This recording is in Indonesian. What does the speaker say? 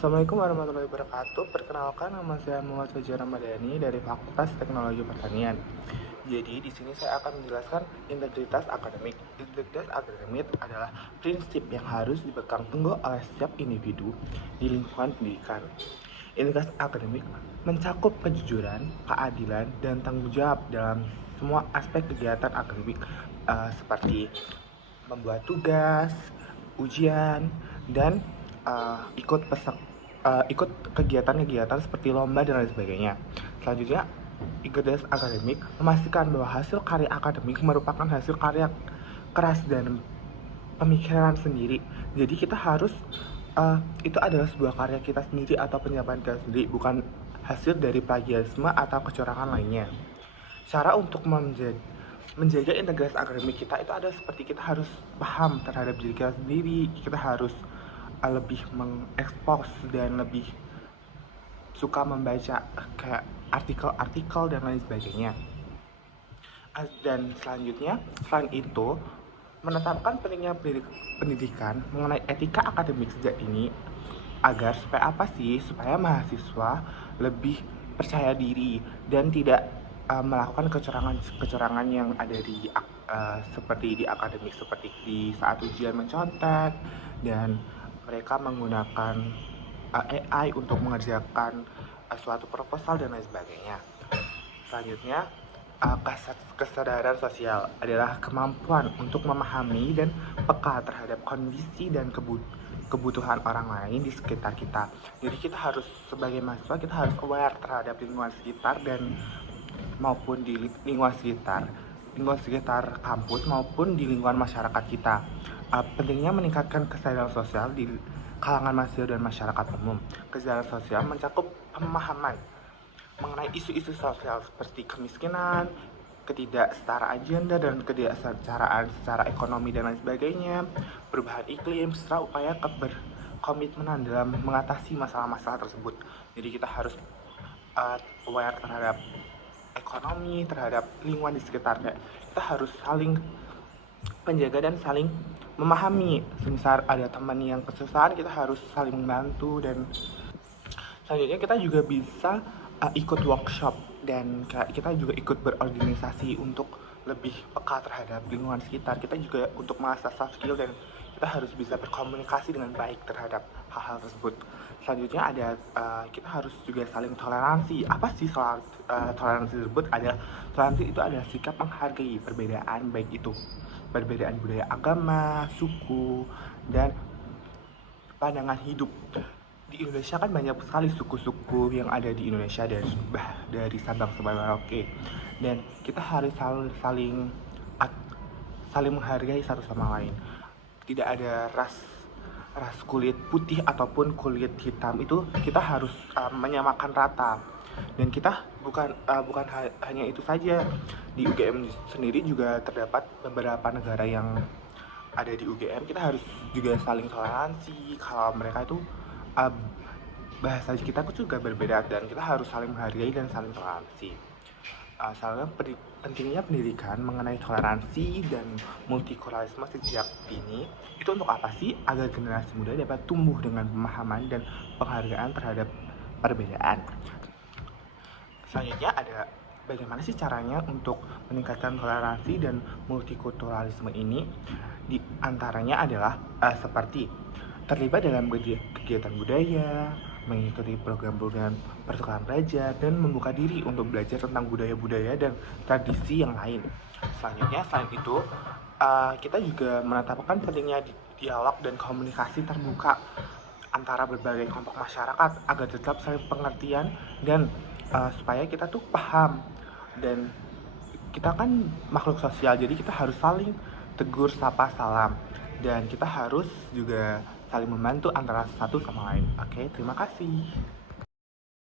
Assalamualaikum warahmatullahi wabarakatuh. Perkenalkan, nama saya Muhammad Fajar Ramadhani dari Fakultas Teknologi Pertanian. Jadi di sini saya akan menjelaskan integritas akademik. Integritas akademik adalah prinsip yang harus dipegang teguh oleh setiap individu di lingkungan pendidikan. Integritas akademik mencakup kejujuran, keadilan, dan tanggung jawab dalam semua aspek kegiatan akademik, seperti membuat tugas, ujian, dan ikut kegiatan-kegiatan seperti lomba dan lain sebagainya. Selanjutnya, integritas akademik memastikan bahwa hasil karya akademik merupakan hasil karya keras dan pemikiran sendiri. Jadi kita harus itu adalah sebuah karya kita sendiri atau pencapaian kita sendiri, bukan hasil dari plagiarisme atau kecurangan lainnya. Cara untuk menjaga integritas akademik kita itu ada seperti kita harus paham terhadap diri kita sendiri, kita harus lebih mengekspos dan lebih suka membaca kayak artikel-artikel dan lain sebagainya. Dan selanjutnya, selain itu, menetapkan pentingnya pendidikan mengenai etika akademik sejak dini agar supaya mahasiswa lebih percaya diri dan tidak melakukan kecurangan yang ada seperti di akademik, seperti di saat ujian mencontek dan mereka menggunakan AI untuk mengerjakan suatu proposal dan lain sebagainya. Selanjutnya, kesadaran sosial adalah kemampuan untuk memahami dan peka terhadap kondisi dan kebutuhan orang lain di sekitar kita. Jadi kita harus sebagai mahasiswa kita harus aware terhadap lingkungan sekitar dan maupun di lingkungan sekitar kampus maupun di lingkungan masyarakat kita. Pentingnya meningkatkan kesadaran sosial di kalangan mahasiswa dan masyarakat umum. Kesadaran sosial mencakup pemahaman mengenai isu-isu sosial seperti kemiskinan, ketidaksetaraan gender dan ketidaksetaraan secara ekonomi dan lain sebagainya, perubahan iklim, serta upaya berkomitmenan dalam mengatasi masalah-masalah tersebut. Jadi kita harus aware terhadap ekonomi, terhadap lingkungan di sekitarnya. Kita harus saling menjaga dan saling memahami. Misal ada teman yang kesusahan, kita harus saling membantu. Dan selanjutnya kita juga bisa ikut workshop dan kita juga ikut berorganisasi untuk lebih peka terhadap lingkungan sekitar. Kita juga untuk mengasah soft skill dan kita harus bisa berkomunikasi dengan baik terhadap hal-hal tersebut. Selanjutnya kita harus juga saling toleransi. Apa sih soal toleransi tersebut? Toleransi itu adalah sikap menghargai perbedaan, baik itu perbedaan budaya, agama, suku, dan pandangan hidup. Di Indonesia kan banyak sekali suku-suku yang ada di Indonesia dari Sabang sampai Merauke, dan kita harus saling menghargai satu sama lain. Tidak ada ras kulit putih ataupun kulit hitam, itu kita harus menyamakan rata. Dan kita bukan hanya itu saja, di UGM sendiri juga terdapat beberapa negara yang ada di UGM. Kita harus juga saling toleransi kalau mereka itu bahasa kita juga berbeda, dan kita harus saling menghargai dan saling toleransi. Soalnya pentingnya pendidikan mengenai toleransi dan multikulturalisme sejak dini itu untuk apa sih? Agar generasi muda dapat tumbuh dengan pemahaman dan penghargaan terhadap perbedaan. Selanjutnya ada bagaimana sih caranya untuk meningkatkan toleransi dan multikulturalisme ini? Di antaranya adalah seperti terlibat dalam kegiatan budaya, mengikuti program-program pertukaran pelajar, dan membuka diri untuk belajar tentang budaya-budaya dan tradisi yang lain. Selanjutnya, selain itu, kita juga menetapkan pentingnya dialog dan komunikasi terbuka antara berbagai kelompok masyarakat agar tetap saling pengertian dan supaya kita tuh paham. Dan kita kan makhluk sosial, jadi kita harus saling tegur sapa salam, dan kita harus juga saling membantu antara satu sama lain. Oke, terima kasih.